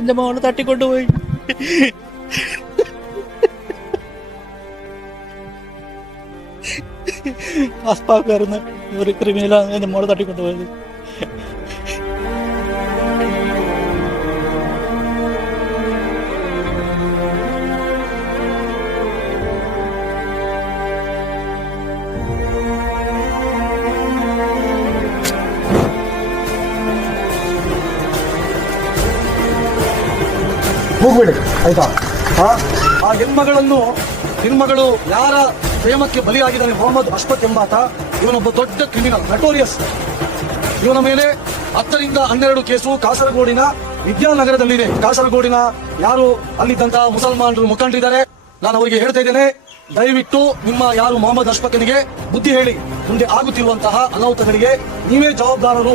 എന്റെ മോളെ തട്ടിക്കൊണ്ടുപോയി. അസ്പാക്കാരുന്ന ഒരു ക്രിമിനലാണ് എന്റെ മോളെ തട്ടിക്കൊണ്ടുപോയത്. ಹೋಗ್ಬೇಡಿ ಆಯ್ತಾ. ಆ ಹೆಣ್ಮಗಳು ಯಾರ ಪ್ರೇಮಕ್ಕೆ ಬಲಿಯಾಗಿದ್ದಾನೆ, ಮೊಹಮ್ಮದ್ ಅಶ್ಫತ್ ಎಂಬಾತ, ಇವನೊಬ್ಬ ದೊಡ್ಡ ಕ್ರಿಮಿನಲ್, ನಟೋರಿಯಸ್. ಇವನ ಮೇಲೆ 10 ರಿಂದ 12 ಕೇಸು ಕಾಸರಗೋಡಿನ ವಿದ್ಯಾನಗರದಲ್ಲಿದೆ. ಕಾಸರಗೋಡಿನ ಯಾರು ಅಲ್ಲಿದ್ದಂತಹ ಮುಸಲ್ಮಾನರು ಮುಖಂಡರಿದ್ದಾರೆ, ನಾನು ಅವರಿಗೆ ಹೇಳ್ತಾ ಇದ್ದೇನೆ, ದಯವಿಟ್ಟು ನಿಮ್ಮ ಯಾರು ಮೊಹಮ್ಮದ್ ಅಶ್ಫತ್ನಿಗೆ ಬುದ್ಧಿ ಹೇಳಿ. ಮುಂದೆ ಆಗುತ್ತಿರುವಂತಹ ಅನಾಹುತಗಳಿಗೆ ನೀವೇ ಜವಾಬ್ದಾರರು.